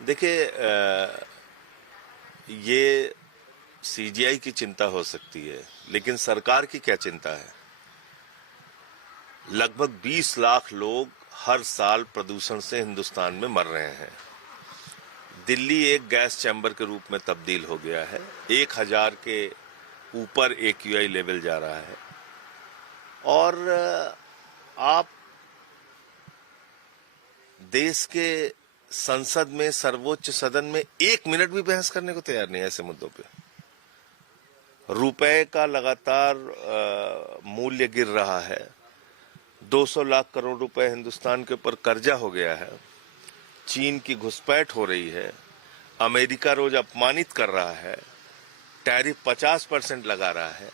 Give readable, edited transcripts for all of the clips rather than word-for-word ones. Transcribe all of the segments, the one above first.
देखिए, ये सीजीआई की चिंता हो सकती है, लेकिन सरकार की क्या चिंता है? लगभग 20 लाख लोग हर साल प्रदूषण से हिंदुस्तान में मर रहे हैं। दिल्ली एक गैस चैम्बर के रूप में तब्दील हो गया है। 1000 के ऊपर AQI लेवल जा रहा है। और आप देश के संसद में, सर्वोच्च सदन में 1 मिनट भी बहस करने को तैयार नहीं है ऐसे मुद्दों पे। रुपए का लगातार मूल्य गिर रहा है। 200 लाख करोड़ रुपए हिंदुस्तान के ऊपर कर्जा हो गया है। चीन की घुसपैठ हो रही है। अमेरिका रोज अपमानित कर रहा है। टैरिफ 50% लगा रहा है।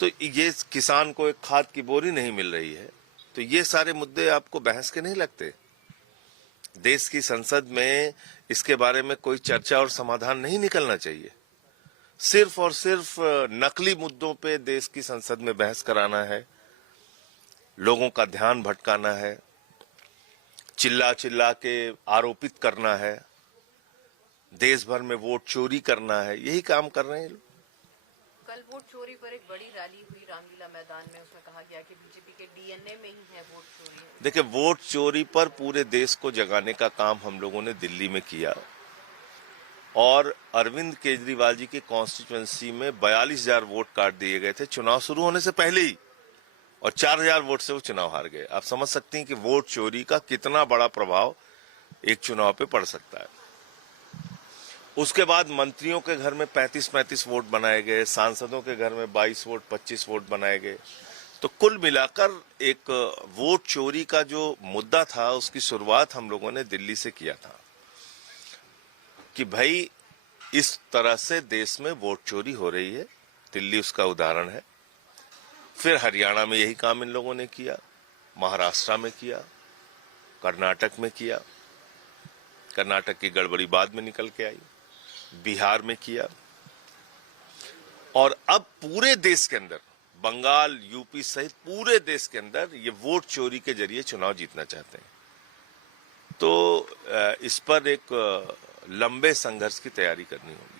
तो ये किसान को एक खाद की बोरी नहीं मिल रही है। तो ये सारे मुद्दे आपको बहस के नहीं लगते? देश की संसद में इसके बारे में कोई चर्चा और समाधान नहीं निकलना चाहिए। सिर्फ और सिर्फ नकली मुद्दों पे देश की संसद में बहस कराना है, लोगों का ध्यान भटकाना है, चिल्ला चिल्ला के आरोपित करना है, देश भर में वोट चोरी करना है, यही काम कर रहे हैं लोग। कल वोट चोरी पर एक बड़ी रैली हुई रामलीला मैदान में। उसमें कहा गया कि बीजेपी के डीएनए में ही है वोट चोरी। देखिए, वोट चोरी पर पूरे देश को जगाने का काम हम लोगों ने दिल्ली में किया और अरविंद केजरीवाल जी की कॉन्स्टिट्यूएंसी में 42,000 वोट काट दिए गए थे चुनाव शुरू होने से पहले ही, और 4,000 वोट से वो चुनाव हार गए। आप समझ सकते हैं कि वोट चोरी का कितना बड़ा प्रभाव एक चुनाव पे पड़ सकता है। उसके बाद मंत्रियों के घर में 35-35 वोट बनाए गए, सांसदों के घर में 22 वोट 25 वोट बनाए गए। तो कुल मिलाकर एक वोट चोरी का जो मुद्दा था, उसकी शुरुआत हम लोगों ने दिल्ली से किया था कि भाई इस तरह से देश में वोट चोरी हो रही है। दिल्ली उसका उदाहरण है। फिर हरियाणा में यही काम इन लोगों ने किया, महाराष्ट्र में किया, कर्नाटक में किया। कर्नाटक की गड़बड़ी बाद में निकल के आई। बिहार में किया। और अब पूरे देश के अंदर, बंगाल, यूपी सहित पूरे देश के अंदर ये वोट चोरी के जरिए चुनाव जीतना चाहते हैं। तो इस पर एक लंबे संघर्ष की तैयारी करनी होगी।